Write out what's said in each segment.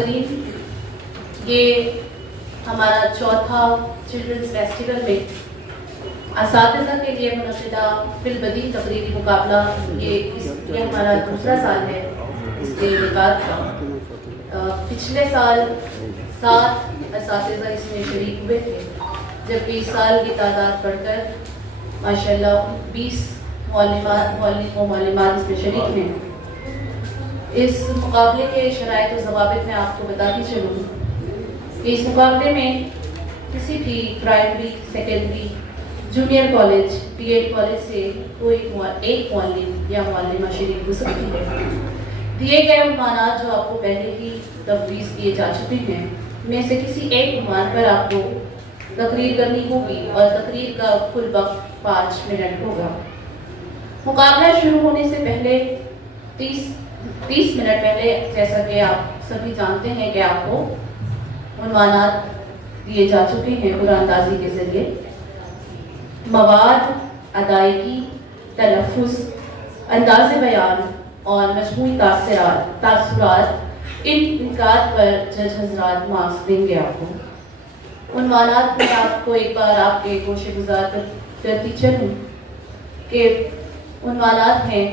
नाज़रीन, ये हमारा चौथा चिल्ड्रंस फेस्टिवल में असातिज़ा के लिए मुनक़िदा फिलबदी तकरीरी मुकाबला, ये हमारा दूसरा साल है इसके इनेकाद का। पिछले साल 7 असातिज़ा इसमें शरीक हुए थे, जबकि इस साल की तादाद बढ़कर माशाअल्लाह 20 मौलिम व मौलिमात इसमें शरीक हैं। इस मुकाबले के शराइत व ज़वाबित में आपको बताती चलूँ कि इस मुकाबले में किसी भी primary, secondary, junior college, BEd college से कोई एक मौलिम या मौलिमा शरीक हो सकती है। दिए गए उन्वानात जो आपको पहले ही तफवीज़ किए जा चुके हैं, में से किसी एक उन्वान पर आपको तकरीर करनी होगी और तकरीर का कुल वक्त 5 मिनट होगा। मुकाबला शुरू होने से पहले 30 मिनट पहले, जैसा कि आप सभी जानते हैं कि आपको उन्वानात दिए जा चुके हैं कुरानंदाजी के ज़रिए। मवाद, अदायगी, तलफ़ुज़, अंदाज़ बयान और मजमूई तासुरात, इन इनकात पर जज हज़रात मार्क्स देंगे आपको। उन्वानात में आपको एक बार आपके गोशे गुजार करती चलूँ कि उन्वानात हैं: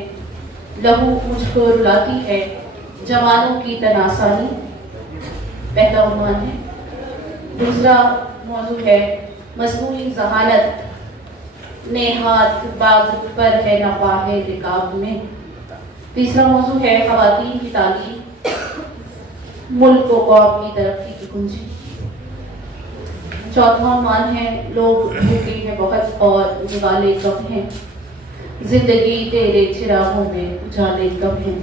लहू मुझको रुलाती है जवानों की तनासानी, पहला उन्वान है। दूसरा मौजू है मसनूई ज़हानत, नेहात बाग पर है नफ़ाहे रिकाब में। तीसरा मौजू है ख़वातीन की तालीम, मुल्क को कौम की तरक्की की कुंजी। चौथा उन्वान है लोग भूखे हैं बहुत और निवाले कम हैं, जिंदगी तेरे चिरागों में उजाले कम हैं।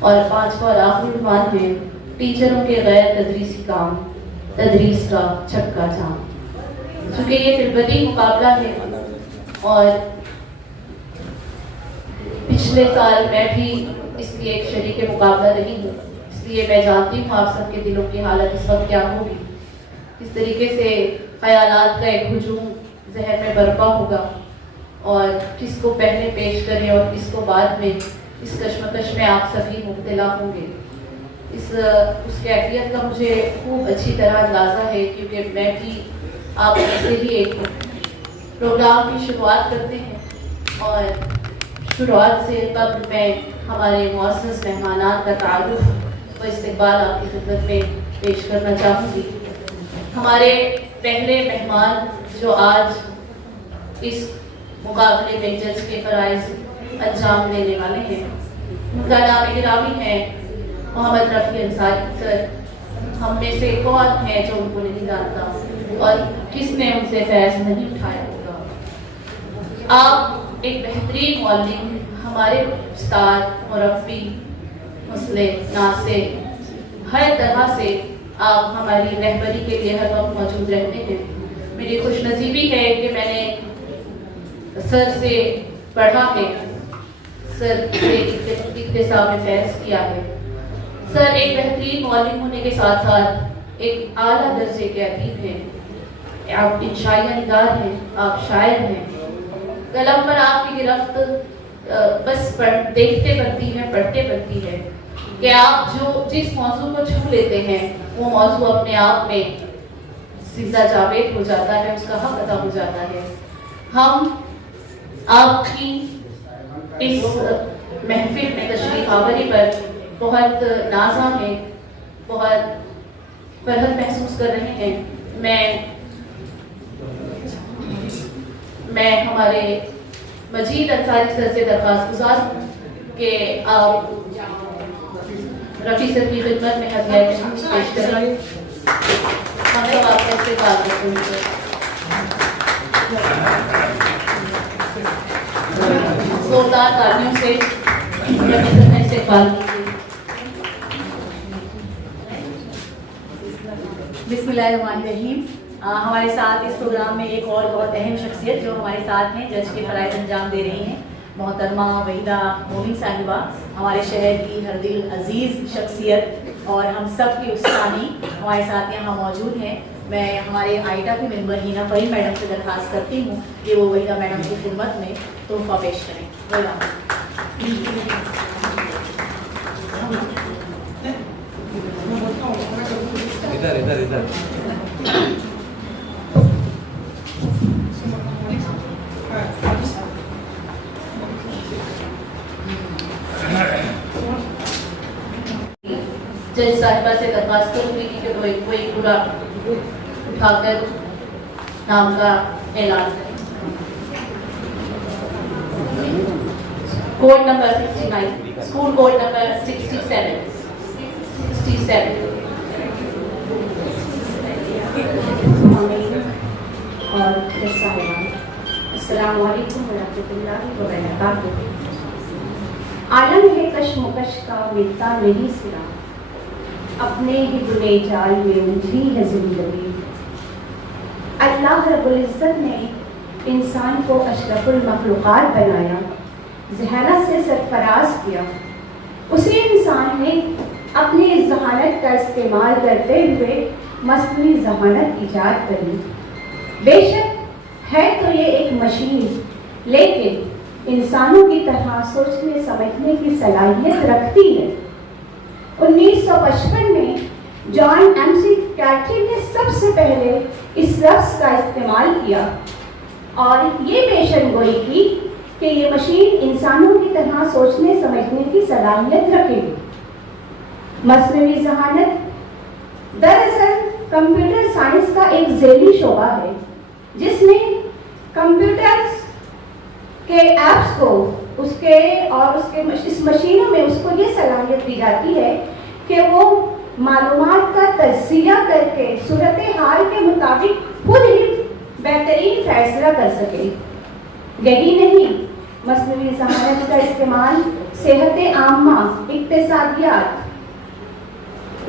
और पांचवा और आखिरी उन्वान है टीचरों के गैर तदरीसी काम, तदरीस का छक्का जाम। चूँकि ये फिलबदी मुकाबला है और पिछले साल मैं भी इसकी एक शरीक मुकाबला रही हूँ, इसलिए मैं जानती हूँ आप सबके दिलों की हालत इस वक्त क्या होगी। इस तरीके से ख्यालात का एक हुजूम जहन में बरपा होगा और किसको पहले पेश करें और किसको बाद में, इस कश्मकश में आप सभी मुब्तला होंगे। उस कैफियत का मुझे खूब अच्छी तरह अंदाज़ा है, क्योंकि मैं भी आप में से ही एक हूँ। प्रोग्राम की शुरुआत करते हैं और शुरुआत से कब्ल मैं हमारे मुअज़्ज़ज़ मेहमानान का तारुफ़ व इस्तक़बाल आपकी खिदमत में पेश करना चाहूँगी। हमारे पहले मेहमान जो आज इस मुकाबले में जज के फ़राइज़ अंजाम देने वाले हैं, उनका नाम गिरामी है मोहम्मद रफ़ी अंसारी सर। हम में से कौन है जो उनको नहीं जानता और किसने उनसे फैज़ नहीं उठाया होगा। आप एक बेहतरीन मौलिम, हमारे उस्ताद, मुरब्बी, मुस्ले, नासे, हर तरह से आप हमारी रहबरी के लिए हर वक्त मौजूद रहते हैं। मेरी खुशनसीबी है कि मैंने सर से पढ़ा है, सर से इक्तिसाब में फैज़ किया है। सर एक बेहतरीन मौलिम होने के साथ साथ एक आला दर्जे के अदीब हैं। आप इंशाइया निगार हैं, आप शायर हैं। कलम पर आपकी गिरफ्त बस देखते बनती है, पढ़ते बनती है कि आप जिस मौजू को छू लेते हैं वो मौजू अपने आप में जिंदा जावेद हो जाता है, उसका हक अदा हो जाता है। हम आपकी इस महफिल में तशरीफ आवरी पर बहुत नाज़ा हैं, बहुत फरहत महसूस कर रहे हैं। मैं हमारे मजीद अंसारी सर से दरख्वास्त गुजार हूँ कि आप रफ़ी सर की खिदमत में हदिया पेश करें। हम सब आपका इस्तेमाल करते हैं। जोरदार तालियों से रफ़ी सर का इस्तेमाल कीजिए। बिस्मिल्लाहिर्रहमानिर्रहीम। हमारे साथ इस प्रोग्राम में एक और बहुत अहम शख्सियत जो हमारे साथ हैं, जज के फ़राइज़ अंजाम दे रही हैं, मोहतरमा वहीदा मोमिन साहिबा, हमारे शहर की हर दिल अजीज़ शख्सियत और हम सब की उस्तानी हमारे साथ यहाँ मौजूद हैं। मैं हमारे आइटा के मेंबर हीना फ़हीम मैडम से दरख्वास्त करती हूँ कि वो वहीदा मैडम की खिदमत में तोहफ़ा पेश करें। इधर इधर इधर जज साहिबा से दरखास्त करूंगी कि वो कोई पूरा उठाकर नाम का ऐलान करें। Code number 69, school code number 67 और अस्सलाम वालेकुम वरहमतुल्लाहि वबरकातुहू। आलम है कशमकश का मिलता नहीं सिरा, अपने ही बुने जाल में उलझी है जिंदगी। अल्लाह रब्बुल इज़्ज़त ने इंसान को अशरफुल मखलूक़ात बनाया, ज़हानत से सरफराज किया। उसी इंसान ने अपनी इस ज़हानत का इस्तेमाल करते हुए मस्नूई ज़हानत ईजाद करी। बेशक है तो ये एक मशीन, लेकिन इंसानों की तरह सोचने समझने की सलाहियत रखती है। 1955 में जॉन एमसी कैटी ने सबसे पहले इस लफ्ज़ का इस्तेमाल किया और ये पेशन गोई की कि ये मशीन इंसानों की तरह सोचने समझने की सलाहियत रखेगी। मस्नूई ज़हानत दरअसल कंप्यूटर साइंस का एक ज़ैली शोबा है, जिसमें कंप्यूटर्स के ऐप्स को इस मशीनों में उसको ये सलाहियत दी जाती है कि वो मालूमात का तज्ज़िया करके सूरत हाल के मुताबिक खुद ही बेहतरीन फैसला कर सके। यही नहीं, मस्नूई ज़हानत का इस्तेमाल सेहत आम्मा, इक्तिसादियात,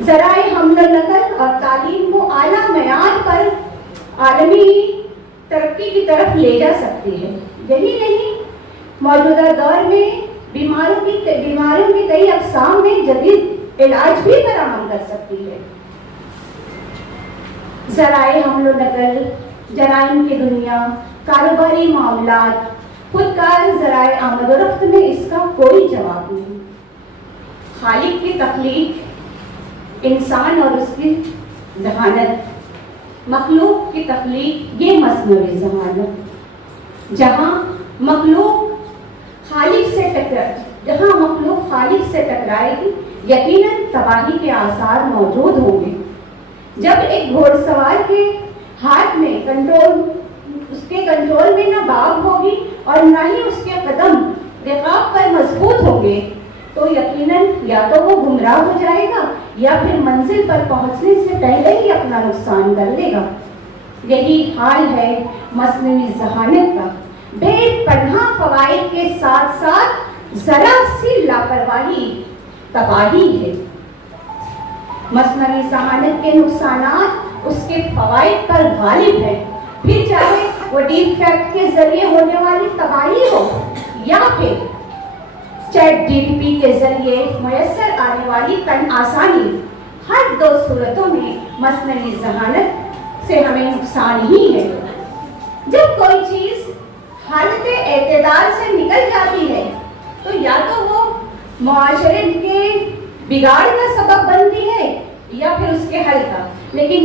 ज़राए हमल नकल और तालीम को आला मयार पर आलमी तरक्की की तरफ ले जा सकती है। यही नहीं, मौजूदा दौर में बीमारियों की कई अक़साम में जदीद इलाज भी फराहम कर सकती है। ज़राए हमल नकल, जराइम की दुनिया, कारोबारी मामलात, खुदकार ज़राए आमद और रफ्त में इसका कोई जवाब नहीं। खालिक की तख्लीक, इंसान और उसकी ज़हानत, मखलूक की तख्लीक, ये मस्नूई ज़हानत। जहाँ मखलूक खालिक से टकराएगी, यकीनन तबाही के आसार मौजूद होंगे। जब एक घोड़सवार के हाथ में उसके कंट्रोल में ना बाग होगी और ना ही उसके कदम रिकाब पर मजबूत होंगे, तो यकीनन या तो वो गुमराह हो जाएगा या फिर मंजिल पर पहुंचने से पहले ही अपना नुकसान कर लेगा। यही हाल है मस्नूई ज़हानत का। बेपनाह फवाइद के साथ साथ जरा सी लापरवाही तबाही है। मस्नूई ज़हानत के नुकसानात उसके फवाइद पर गालिब है, फिर चाहे वो डीप फैक्ट के जरिए होने वाली तबाही हो या फिर चैट जीपीटी के जरिए मुयस्सर आने वाली तन आसानी। हर दो सूरतों में मस्नूई ज़हानत से हमें नुकसान ही है। जब कोई चीज़ हालत एतदाल से निकल जाती है तो या तो वो मुआशरे के बिगाड़ का सबब बनती है या फिर उसके हल का, लेकिन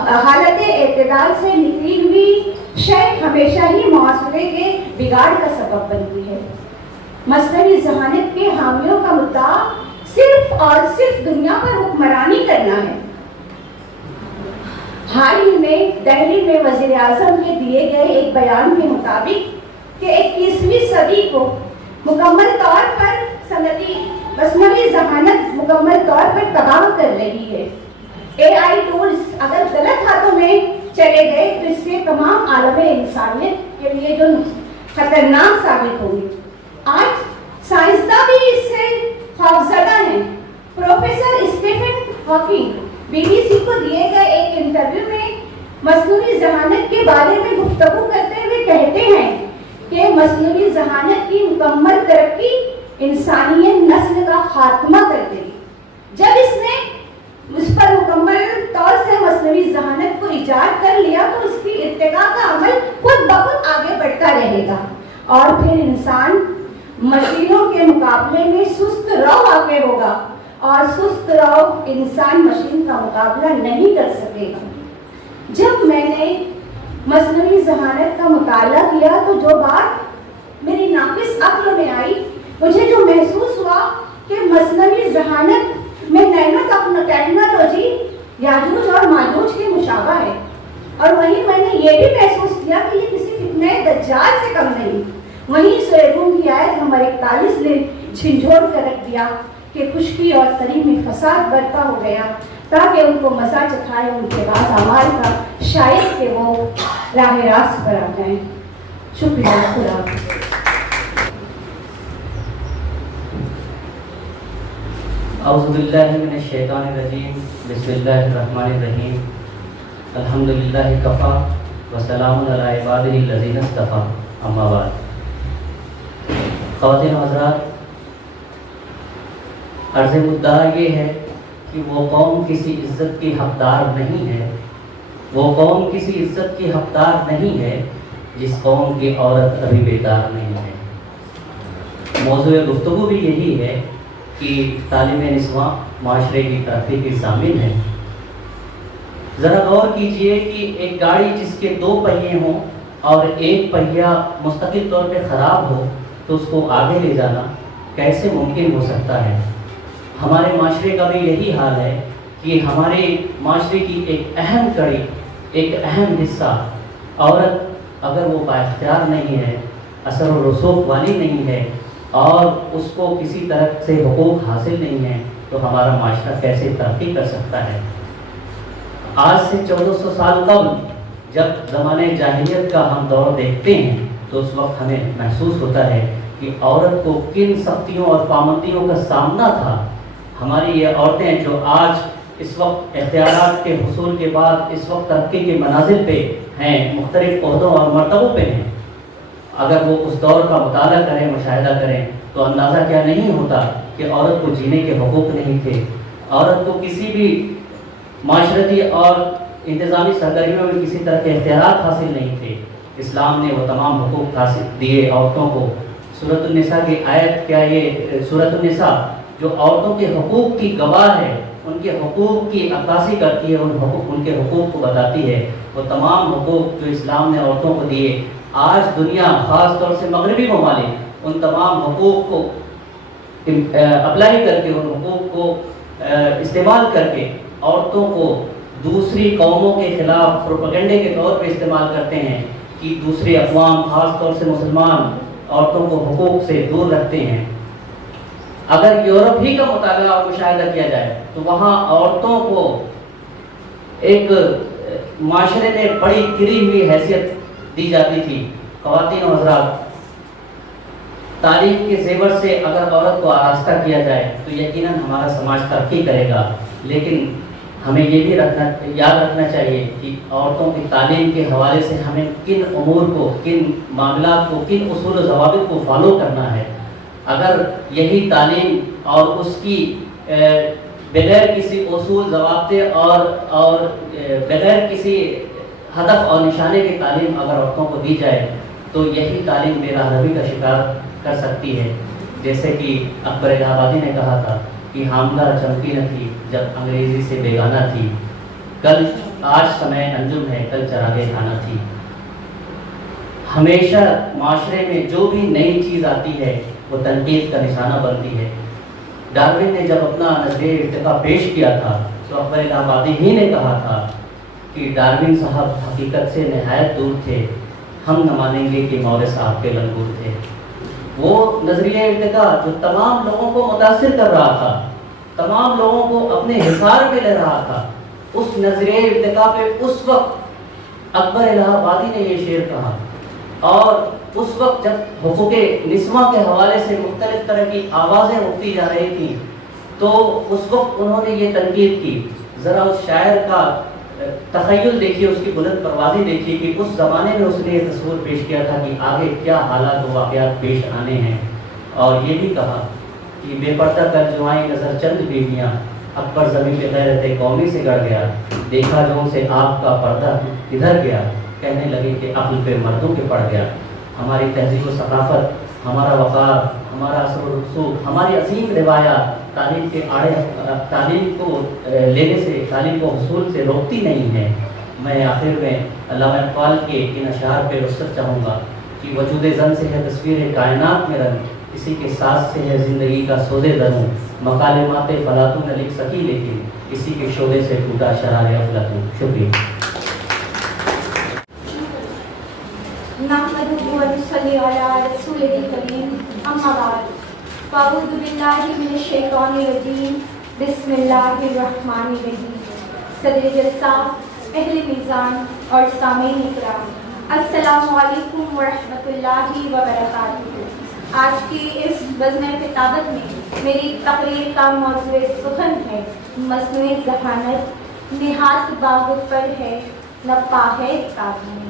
हालत एतदाल से निकली हुई शय हमेशा ही मुआशरे के बिगाड़ का सबब बनती है। मस्नूई ज़हानत के हामियों का मुद्दा सिर्फ और सिर्फ दुनिया पर हुक्मरानी करना है। हाल ही में दिल्ली में वज़ीर आज़म के दिए गए एक बयान के मुताबिक कि 21वीं सदी को मुकम्मल तौर पर सनदी मस्नूई ज़हानत मुकम्मल तौर पर तबाह कर रही है। AI टूल्स अगर गलत हाथों में चले गए तो इससे तमाम आलम इंसानियत के लिए जो खतरनाक साबित होंगे। आज साइंसदान भी इससे खौफजदा हैं। प्रोफेसर स्टीफन हॉकिंग BBC को दिए गए एक इंटरव्यू में मस्नूई ज़हानत के बारे में गुफ्तगू करते हुए कहते हैं कि मस्नूई ज़हानत की मुकम्मल तरक्की इंसानियत नस्ल का खात्मा कर देगी। जब इसने उस पर मुकम्मल तौर से मस्नूई ज़हानत को इजाद कर लिया तो उसकी इर्तिका का अमल खुद ब खुद आगे बढ़ता रहेगा और फिर इंसान मशीनों के मुकाबले में सुस्त रौ वाक़ होगा और सुस्त रहो इंसान मशीन का मुकाबला नहीं कर सकेगा। जब मैंने मसनवी ज़हानत का मुताला किया तो जो बात मेरी नाकिस अक्ल में आई, मुझे जो महसूस हुआ कि मसनवी ज़हानत में नैनो टेक्नोलॉजी याजूज और माजूज के मुशाबा है, और वहीं मैंने ये भी महसूस किया कि ये किसी फितने दज्जाल से कम नहीं। वहीं सूरह रूम की आयत नंबर 41 ने झिंझोड़ कर रख दिया कि खुशकी और तरी में फसाद बरपा हो गया ताकि उनको मजा चखाए उनके बाद अमाल का, शायद कि वो राह रास्त पर आ जाएं। शुक्रिया खुदा। औज़ुबिल्लाहि मिनश्शैतानिर्रजीम, बिस्मिल्लाहिर्रहमानिर्रहीम, अल्हम्दुलिल्लाहि कफ़ा व सलामुन अला इबादिहिल्लज़ीना इस्तफ़ा, अम्मा बाद। ख़वातीन व हज़रात, अर्ज़ मुद्दा ये है कि वो कौम किसी इज़्ज़त की हक़दार नहीं है, वो कौम किसी इज़्ज़त की हक़दार नहीं है जिस कौम की औरत अभी बेदार नहीं है। मौज़ूए गुफ्तगू भी यही है कि तालीम निस्वां माशरे की तरक्की की ज़ामिन है। ज़रा गौर कीजिए कि एक गाड़ी जिसके 2 पहिए हों और एक पहिया मुस्तकिल तौर पे ख़राब हो तो उसको आगे ले जाना कैसे मुमकिन हो सकता है। हमारे माशरे का भी यही हाल है कि हमारे माशरे की एक अहम कड़ी, एक अहम हिस्सा औरत अगर वो बाइख्तियार नहीं है, असर और रसूख वाली नहीं है और उसको किसी तरह से हुकूक हासिल नहीं है तो हमारा माशरा कैसे तरक्की कर सकता है। आज से 1400 साल कबल जब ज़माने जाहिलियत का हम दौर देखते हैं तो उस वक्त हमें महसूस होता है कि औरत को किन सख्तियों और पाबंदियों का सामना था। हमारी ये औरतें जो आज इस वक्त इख्तियारात के हुसूल के बाद इस वक्त तरक्की के मनाजिल पे हैं, मुख्तलिफ ओहदों और मरतबों पे हैं, अगर वो उस दौर का मुताला करें, मुशाहिदा करें तो अंदाज़ा क्या नहीं होता कि औरत को जीने के हुकूक नहीं थे, औरत को किसी भी माशरती और इंतज़ामी सरगर्मियों में किसी तरह के इख्तियारात हासिल नहीं थे। इस्लाम ने वो तमाम हुकूक हासिल दिए औरतों को। सूरत उन-निसा की आयत, क्या ये सूरत उन-निसा जो औरतों के हुकूक की गवाह है, उनके हुकूक की अक्कासी करती है, उनके हुकूक को बताती है, वो तमाम हुकूक जो इस्लाम ने औरतों को दिए, आज दुनिया ख़ास तौर से मगरबी ममालिक उन तमाम हुकूक को अप्लाई करके, उन हुकूक को इस्तेमाल करके औरतों को दूसरी कौमों के ख़िलाफ़ प्रोपेगेंडे के तौर पे इस्तेमाल करते हैं कि दूसरी अक़वाम ख़ास तौर से मुसलमान औरतों को हुकूक से दूर रखते हैं। अगर यूरोप ही का मुताला और मुशाहिदा किया जाए तो वहाँ औरतों को एक माशरे में बड़ी गिरी हुई हैसियत दी जाती थी। ख़वातीन और हज़रात, तालीम के ज़ेवर से अगर औरत को आरास्ता किया जाए तो यकीनन हमारा समाज तरक्की करेगा, लेकिन हमें ये भी याद रखना चाहिए कि औरतों की तालीम के हवाले से हमें किन उमूर को, किन मामलात को, किन उसूल व ज़वाबित को फॉलो करना है। अगर यही तालीम और उसकी बगैर किसी उसूल ज़वाब्ते और बगैर किसी हदफ और निशाने की तालीम अगर औरतों को दी जाए तो यही तालीम बेराहरवी का शिकार कर सकती है। जैसे कि अकबर इलाहाबादी ने कहा था कि हामला चमकी न थी जब अंग्रेज़ी से बेगाना थी, कल आज समय अंजुम है कल चरागे खाना थी। हमेशा माशरे में जो भी नई चीज़ आती है वो तनकीद का निशाना बनती है। डार्विन ने जब अपना नज़रिया इर्तिका पेश किया था तो अकबर इलाहाबादी ही ने कहा था कि डार्विन साहब हकीकत से नहायत दूर थे, हम न मानेंगे कि मौलवी साहब के लंगूर थे। वो नज़रिया इर्तिका जो तमाम लोगों को मुतासिर कर रहा था, तमाम लोगों को अपने हिसार में ले रहा था, उस नज़रिया इर्तिका पे उस वक्त अकबर इलाहाबादी ने ये शेर कहा। और उस वक्त जब हुकूक़े निस्वा के हवाले से मुख्तलिफ तरह की आवाज़ें उठती जा रही थी तो उस वक्त उन्होंने ये तनकीद की। ज़रा उस शायर का तख़य्युल देखिए, उसकी बुलंद परवाज़ी देखिए कि उस ज़माने में उसने ये तस्वीर पेश किया था कि आगे क्या हालात व वाक़यात पेश आने हैं। और ये भी कहा कि बेपर्दा कर जो आई नज़र चंद बीवियाँ, अकबर ज़मीन पे गैरत कौमी से गड़ गया, देखा जो से आपका पर्दा किधर गया, कहने लगे कि अक्ल पे मर्दों के पड़ गया। हमारी तहज़ीब व सक़ाफ़त, हमारा वक़ार, ہمارا اثر و رسوخ، ہماری عظیم روایات تعلیم کے تعلیم کو لینے سے، تعلیم کو حصول سے روکتی نہیں ہے۔ میں آخر میں علامہ اقبال کے ان اشعار پہ رخصت چاہوں گا کہ وجود زن سے ہے تصویر کائنات میں رنگ، کسی کے ساتھ سے ہے زندگی کا سودے دروں، مکالمات فلاطوں نے لکھ سکی لیکن کسی کے شعبے سے ٹوٹا شرار افلاطوں۔ شکریہ۔ نحمدہ و نصلی علی رسولہ الکریم، اما بعد، فاعوذ باللہ من الشیطان الرجیم، بسم اللہ الرحمن الرحیم۔ صدر جلسہ، اہل میزان اور سامعین اکرام، السلام علیکم ورحمۃ اللہ وبرکاتہ۔ آج کی اس بزم خطابت میں میری تقریر کا موضوع سخن ہے مصنوعی ذہانت، نہاد باغ پر ہے نپا ہے کابل میں۔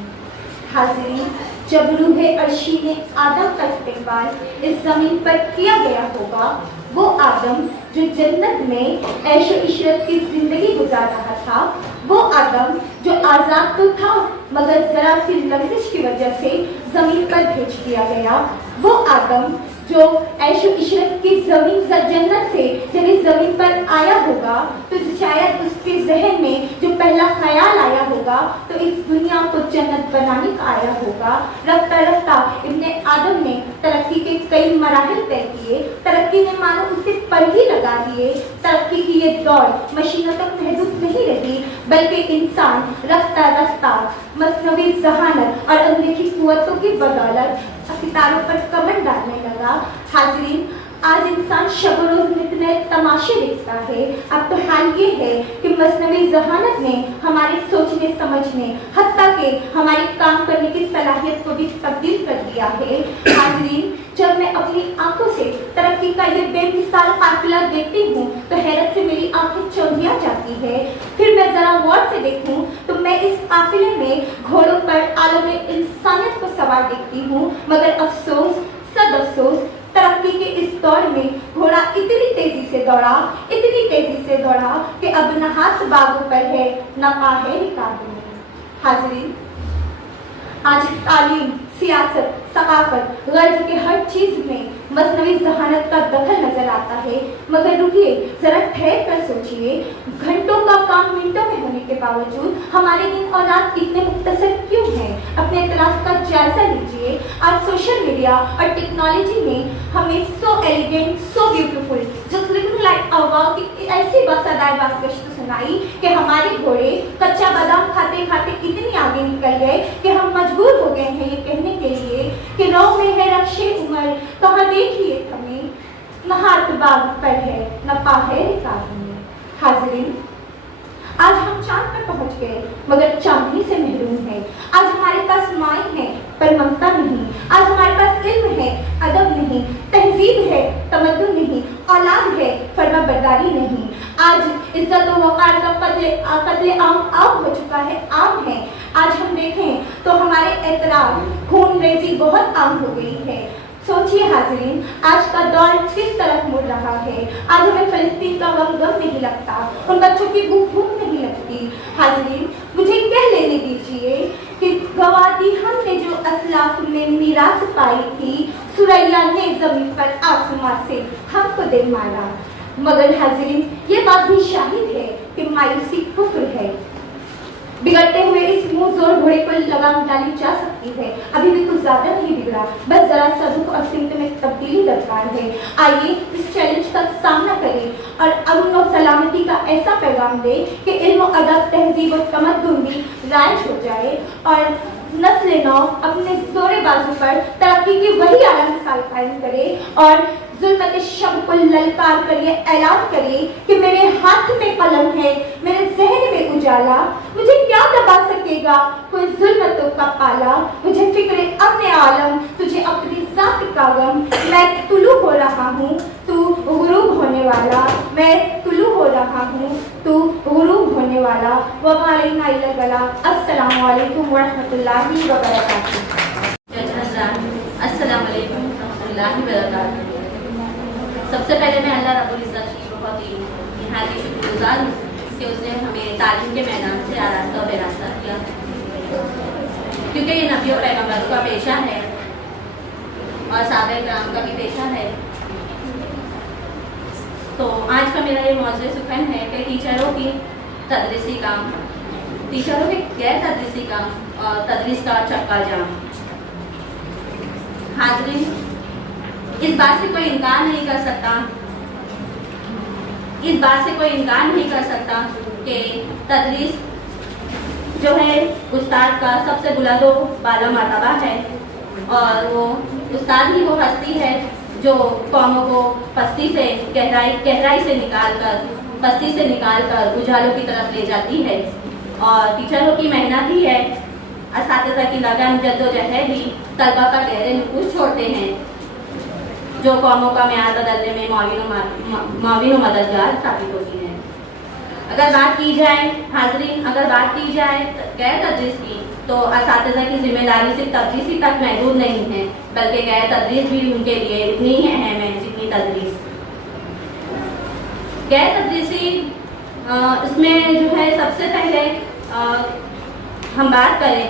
حاضرین، جب روح عرشی نے آدم کا استقبال اس زمین پر کیا گیا ہوگا، وہ آدم جو جنت میں عیش و عشرت کی زندگی گزار رہا تھا، وہ آدم جو آزاد تو تھا مگر ذرا سی لغزش کی وجہ سے زمین پر بھیج دیا گیا، وہ آدم جو عیش و عشرت کی زمین جنت سے جب اس زمین پر آیا ہوگا تو شاید اس کے ذہن میں جو پہلا خیال آیا ہوگا تو اس دنیا کو جنت بنانے کا آیا ہوگا۔ رفتہ رفتہ ابن آدم نے ترقی کے کئی مراحل طے کیے، ترقی نے مانو اسے پر ہی لگا دیے۔ ترقی کی یہ دوڑ مشینوں تک محدود نہیں رہی بلکہ انسان رفتہ رفتہ مصنوعی ذہانت اور اندیکھی قوتوں کی بدولت ستاروں پر کمر ڈالنے لگا۔ حاضرین، آج انسان شب و روز نت نئے تماشے دیکھتا ہے۔ اب تو حال یہ ہے کہ مصنوعی ذہانت نے ہمارے سوچنے سمجھنے حتیٰ کہ ہماری کام کرنے کی صلاحیت کو بھی تبدیل کر دیا ہے۔ حاضرین، جب میں اپنی آنکھوں سے ترقی کا یہ بے مثال قافلہ دیکھتی ہوں تو حیرت سے میری آنکھیں چوندھیا جاتی ہے۔ پھر میں ذرا غور سے دیکھوں تو میں اس قافلے میں گھوڑوں پر عالم انسانیت کو سوار دیکھتی ہوں، مگر افسوس، صد افسوس، ترقی کے اس دور میں گھوڑا اتنی تیزی سے دوڑا کہ اب نہ ہاتھ باغوں پر ہے نہ پا ہے رکابوں میں۔ حاضرین، آج تعلیم، سیاست، ثقافت، غرض کے ہر چیز میں مصنوعی ذہانت کا دخل نظر آتا ہے، مگر رکیے ذرا ٹھہر کر سوچئے، گھنٹوں کا کام منٹوں میں ہونے کے باوجود ہمارے دن اور رات اتنے مختصر کیوں ہیں؟ اپنے اختلاف کا جائزہ لیجئے۔ آج سوشل میڈیا اور ٹیکنالوجی نے ہمیں so elegant, so beautiful, just looking like a wow کی ایسی باسادائے بازگشت سنائی کہ ہمارے گھوڑے کچا بادام کھاتے کھاتے اتنی آگے نکل گئے کہ ہم مجبور ہو گئے ہیں یہ کہنے کے لیے کہ رو میں ہے رخش عمر، کہاں دیکھیے ہمیں، نہ ہاتھ باغ پر ہے نہ پا ہے رکاب میں۔ حاضرین، آج ہم چاند پر پہنچ گئے مگر چاندنی سے محروم ہیں۔ آج ہمارے پاس مائیں ہیں پر ممتا نہیں، آج ہمارے پاس علم ہے ادب نہیں، تہذیب ہے تمدن نہیں، اولاد ہے فرما برداری نہیں۔ آج عزت و وقار کا قتل عام ہو چکا ہے، عام ہے۔ آج ہم دیکھیں تو ہمارے اعتراض، خون ریزی بہت عام ہو گئی ہے۔ سوچئے حاضرین، آج کا دور کس طرف مڑ رہا ہے۔ آج ہمیں فلسطین کا غم نہیں لگتا، ان بچوں کی بھوک نہیں لگتی۔ حاضرین، مجھے کہہ لینے دیجئے کہ گوادی ہم نے جو اسلاف میں میراث پائی تھی، سریا نے زمین پر آسماں سے ہم کو دے مالا۔ مگر حاضرین، یہ بات بھی شاہد ہے کہ مایوسی کفر ہے۔ بگڑتے ہوئے اس منہ زور گھوڑے پر لگام ڈالی جا سکتی ہے، ابھی بھی کچھ زیادہ نہیں بگڑا، بس ذرا سا رخ اور سمت میں تبدیلی درکار ہے۔ آئیے اس چیلنج کا سامنا کریں اور امن و سلامتی کا ایسا پیغام دے کہ علم و ادب، تہذیب و تمدن بھی رائج ہو جائے اور نسل نو اپنے زور بازو پر ترقی کی وہی اعلیٰ مثال قائم کرے اور ظلمت شب کو للکار کر یہ اعلان کرے کہ میرے ہاتھ میں قلم ہے، میرے ذہن میں اجالا، مجھے کیا دبا سکے گا کوئی ظلمتوں کا پالا، مجھے فکر اپنے عالم، تجھے اپنی ذات کا غم، میں طلوع ہو رہا ہوں تو غروب ہونے والا، میں طلوع ہو رہا ہوں تو غروب ہونے والا۔ وما علینا الا البلاغ۔ السلام علیکم ورحمۃ اللہ وبرکاتہ۔ السلام علیکم ورحمۃ اللہ وبرکاتہ۔ سب سے پہلے میں اللہ رب العزت کی بہت ہی نہایت شکر گزار ہوں کہ اس نے ہمیں تعلیم کے میدان سے آراستہ و براستہ کیا، کیونکہ یہ نبی و پیغمبر کا پیشہ ہے और साबिर ग्राम का भी पेशा है। तो आज का मेरा ये मौजूद सुखन है कि टीचरों की तदरीसी काम, टीचरों के गैर तदरीसी काम और तदरीस का चक्का जाम। हाज़रीन, इस बात से कोई इनकार नहीं कर सकता, इस बात से कोई इनकार नहीं कर सकता कि तदरीस जो है उस्ताद का सबसे बुलंदो बाला मर्तबा है, और वो उस्ताद ही वो हस्ती है जो कौमों को पस्ती से गहराई से निकाल कर उजालों की तरफ ले जाती है। और टीचरों की मेहनत ही है, असातिज़ा की लगन जद्दोजहद ही तलबा का गहरे नुकूश छोड़ते हैं, जो कौमों का म्यार बदलने में माविन व मददगार साबित होती हैं। अगर बात की जाए हाज़रीन, अगर बात की जाए गैर तदरीस की, तो असातिज़ा की जिम्मेदारी सिर्फ तदरीसी तक महदूद नहीं है, बल्कि गैर तदरीस भी उनके लिए इतनी ही अहम है जितनी तदरीस। गैर तदरीसी इसमें जो है सबसे पहले हम बात करें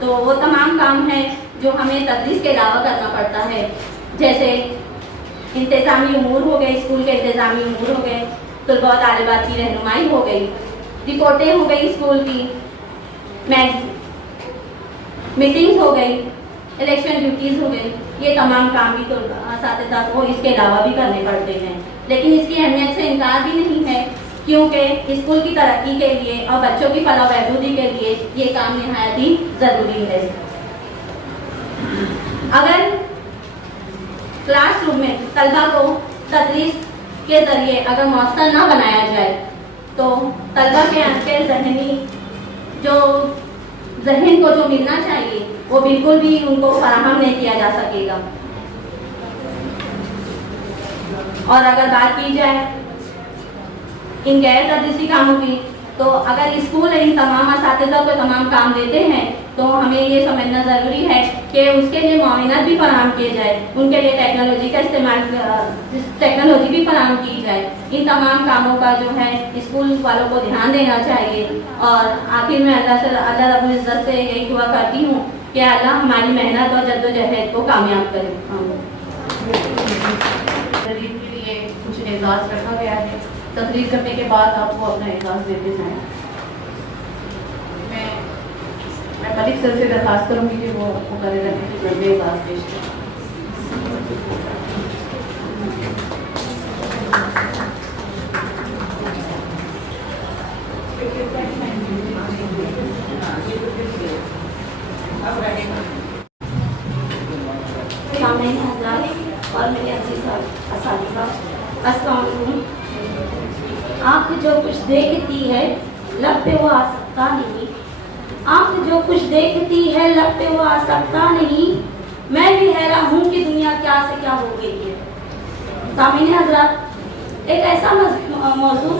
तो वो तमाम काम हैं जो हमें तदरीस के अलावा करना पड़ता है, जैसे इंतज़ामी उमूर हो गए, स्कूल के इंतज़ामी उमूर हो गए, तलबा और तालिबात की रहनुमाई हो गई, रिपोर्टें हो गई स्कूल की, मीटिंग्स हो गई, इलेक्शन ड्यूटीज़ हो गई। ये तमाम काम भी तो असातिज़ा को इसके अलावा भी करने पड़ते हैं, लेकिन इसकी अहमियत से इनकार भी नहीं है, क्योंकि स्कूल की तरक्की के लिए और बच्चों की फलाह बहबूदी के लिए ये काम निहायत ही ज़रूरी है। अगर क्लासरूम में तलबा को तदरीस के ज़रिए अगर मौसर ना बनाया जाए, तो तलबा के जहन को जो मिलना चाहिए वो बिल्कुल भी उनको फराहम नहीं किया जा सकेगा। और अगर बात की जाए इन गैर तदरीसी कामों की, तो अगर स्कूल इन तमाम असातिज़ा को तमाम काम देते हैं, तो हमें ये समझना ज़रूरी है कि उसके लिए मुआवनत भी फराहम किए जाए, उनके लिए टेक्नोलॉजी भी फराहम की जाए। इन तमाम कामों का जो है स्कूल वालों को ध्यान देना चाहिए। और आखिर में अल्लाह रब्बुल इज़्ज़त से यही दुआ करती हूँ कि अल्लाह हमारी मेहनत और जद्दोजहद को कामयाब करे। तकरीर के लिए कुछ एजाज़ रखा गया है, तकरीर करने के बाद आपको अपना एजाज़ देते जाएं। मैं मलिक सर से दरख्वास्त करूँगी कि वो मुकर्रर रखने की जल्दी एजाज़ पेश करें। और मेरे अजीज़ असातिज़ा, अस्सलाम वालेकुम। आँख जो कुछ देखती है लब पे वो आ सकता नहीं, आँख जो कुछ देखती है लब पे वो आ सकता नहीं, मैं भी हैरान हूँ कि दुनिया क्या से क्या हो गई है। सामीन हज़रात, एक ऐसा मौजू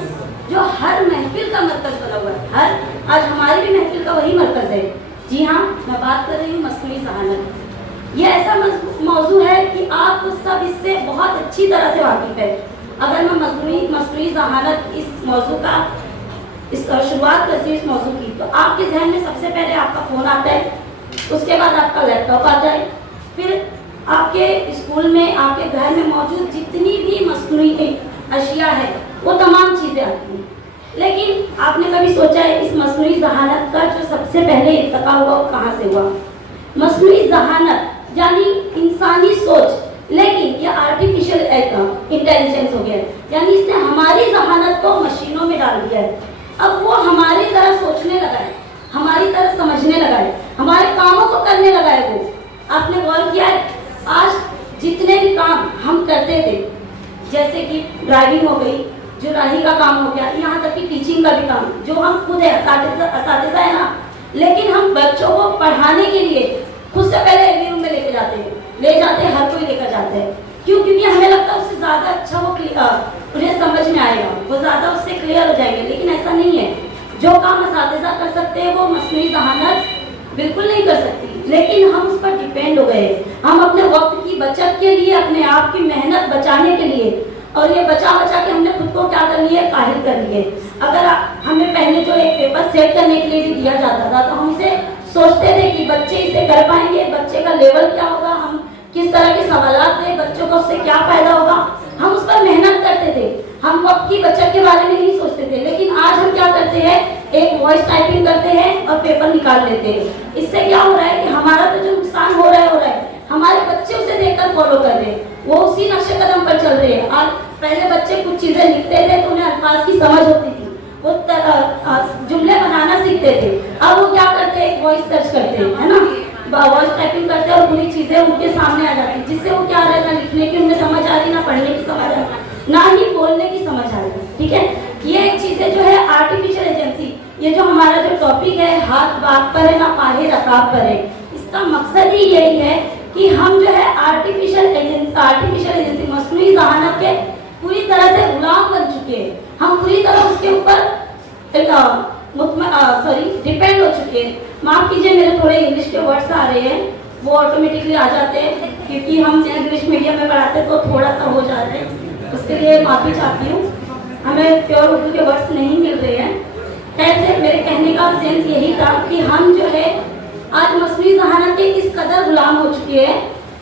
जो हर महफिल का मरकज़ बना हुआ है, आज हमारी भी महफिल का वही मरकज़ है। जी हाँ, मैं बात कर रही हूँ मस्कुरी ज़हानत। ये ऐसा मौजू है कि आप सब इससे बहुत अच्छी तरह से वाकिफ़ है। अगर मैं मस्कुरी ज़हानत इस मौजू का शुरुआत करती हूँ इस मौजू की, तो आपके जहन में सबसे पहले आपका फ़ोन आता है, उसके बाद आपका लैपटॉप आता है, फिर आपके स्कूल में आपके घर में मौजूद जितनी भी मस्कुरी अशिया है वो तमाम चीज़ें आती हैं। लेकिन आपने कभी सोचा है इस मस्कुरी ज़हानत का जो सबसे पहले इर्तिका हुआ वो कहाँ से हुआ? मस्कुरी ज़हानत यानी इंसानी सोच, लेकिन ये आर्टिफिशियल इंटेलिजेंस हो गया है, यानी इसने हमारी ज़हानत को मशीनों में डाल दिया है। अब वो हमारी तरह सोचने लगा है, हमारी तरह समझने लगा है, हमारे कामों को करने लगा है। वो आपने गौर किया है, आज जितने भी काम हम करते थे, जैसे कि ड्राइविंग हो गई, जुराही का काम हो गया, यहाँ तक कि टीचिंग का भी काम, जो हम खुद है असातिज़ा है ना, लेकिन हम बच्चों को पढ़ाने के लिए खुद से पहले एक रूम में लेके जाते हैं, हर कोई लेकर जाते हैं। क्यों? क्योंकि हमें लगता है उससे ज़्यादा अच्छा वो उन्हें समझ में आएगा, वो ज़्यादा उससे क्लियर हो जाएंगे। लेकिन ऐसा नहीं है। जो काम असातिज़ा कर सकते हैं वो मस्कुरी ज़हानत बिल्कुल नहीं कर सकती, लेकिन हम उस पर डिपेंड हो गए। हम अपने वक्त की बचत के लिए, अपने आप की मेहनत बचाने के लिए, और ये बचा के हमने खुद को क्या कर लिया, काहिल कर लिए। अगर हमें पहले जो एक पेपर सेट करने के लिए भी दिया जाता था, तो हम इसे सोचते थे कि बच्चे इसे कर पाएंगे, बच्चे का लेवल क्या होगा, हम किस तरह के सवालात थे, बच्चों को उससे क्या फायदा होगा, हम उस पर मेहनत करते थे। हम वक्त की बचत के बारे में नहीं सोचते थे। लेकिन आज हम क्या करते हैं, एक वॉइस टाइपिंग करते हैं और पेपर निकाल लेते हैं। इससे क्या हो रहा है कि हमारा तो जो नुकसान हो रहा है, हमारे बच्चे उसे देखकर फॉलो कर रहे हैं, वो उसी नक्शे कदम पर चल रहे हैं। आज पहले बच्चे कुछ चीजें लिखते थे तो उन्हें अल्फाज की समझ होती थी, वो जुमले बनाना सीखते थे। अब वो क्या करते हैं, एक वॉइस सर्च करते हैं, है ना, वॉइस टाइपिंग करते हैं और पूरी चीजें उनके सामने आ जाती है, जिससे वो क्या रहता है, लिखने की उन्हें समझ आ रही, ना पढ़ने की समझ आ रही, ना ही बोलने की समझ आ रही। ठीक है, ये एक चीजें जो है आर्टिफिशियल एजेंसी, ये जो हमारा जो टॉपिक है, हाथ बात पर है ना पाहे रकाब पर है, इसका मकसद ही यही है कि हम जो है आर्टिफिशियल एजेंसी मस्नूई ज़हानत के पूरी तरह से गुलाम बन चुके हैं। हम पूरी तरह उसके ऊपर डिपेंड हो चुके हैं। माफ कीजिए, मेरे थोड़े इंग्लिश के वर्ड्स आ रहे हैं, वो ऑटोमेटिकली आ जाते हैं क्योंकि हम इंग्लिश मीडियम में पढ़ाते हैं तो थोड़ा सा हो जाते हैं, उसके लिए माफ़ी चाहती हूँ। हमें प्योर उर्दू के वर्ड्स नहीं मिल रहे हैं। कैसे, मेरे कहने का सेंस यही था कि हम जो है आज मस्नूई ज़हानत के इस कदर गुलाम हो चुके हैं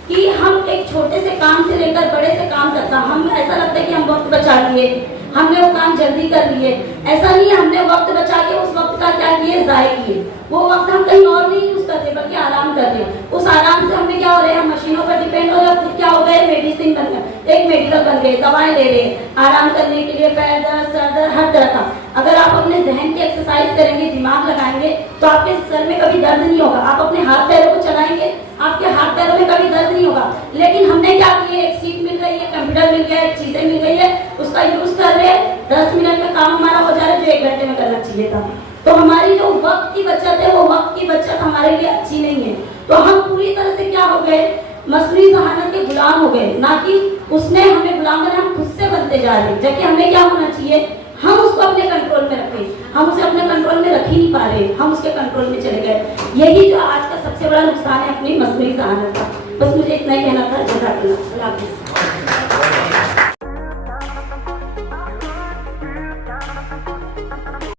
कि हम एक छोटे से काम से लेकर बड़े से काम तक का, हम ऐसा लगता है कि हम वक्त बचा लिए, हमने वो काम जल्दी कर लिए। ऐसा नहीं है, हमने वक्त बचा के उस वक्त का क्या किए, ज़ाय किए। वो वक्त हम कहीं और नहीं यूज करते बल्कि आराम करते। उस आराम से हमें क्या हो रहे हैं, हम मशीनों पर डिपेंड हो रहे हैं, क्या हो गए, मेडिसिन बन गए, एक मेडिकल बन गए, दवाएं ले रहे हैं आराम करने के लिए, पैर दर्द, सर दर्द, हर तरह का। अगर आप अपने जहन की एक्सरसाइज करेंगे, दिमाग लगाएंगे तो आपके सर में कभी दर्द नहीं होगा। आप अपने हाथ पैरों को चलाएंगे, आपके हाथ पैरों में कभी दर्द नहीं होगा। लेकिन हमने क्या किया, एक सीट मिल गई है, कंप्यूटर मिल गया है, चीजें मिल गई है, उसका यूज कर रहे हैं, 10 मिनट में काम हमारा हो जा रहा है जो 1 घंटे में करना चाहिए था। तो हमारी जो वक्त की बचत है, वो वक्त की बचत हमारे लिए अच्छी नहीं है। तो हम पूरी तरह से क्या हो गए, मस्नूई ज़हानत के गुलाम हो गए, ना कि उसने हमें गुलाम बना, हम खुद से बनते जा रहे हैं। जबकि हमें क्या होना चाहिए, हम उसको अपने कंट्रोल में रखें। हम उसे अपने कंट्रोल में रख ही नहीं पा रहे, हम उसके कंट्रोल में चले गए। यही जो आज का सबसे बड़ा नुकसान है अपनी मस्नूई ज़हानत का। बस मुझे इतना ही कहना था। जज़ाकल्लाह।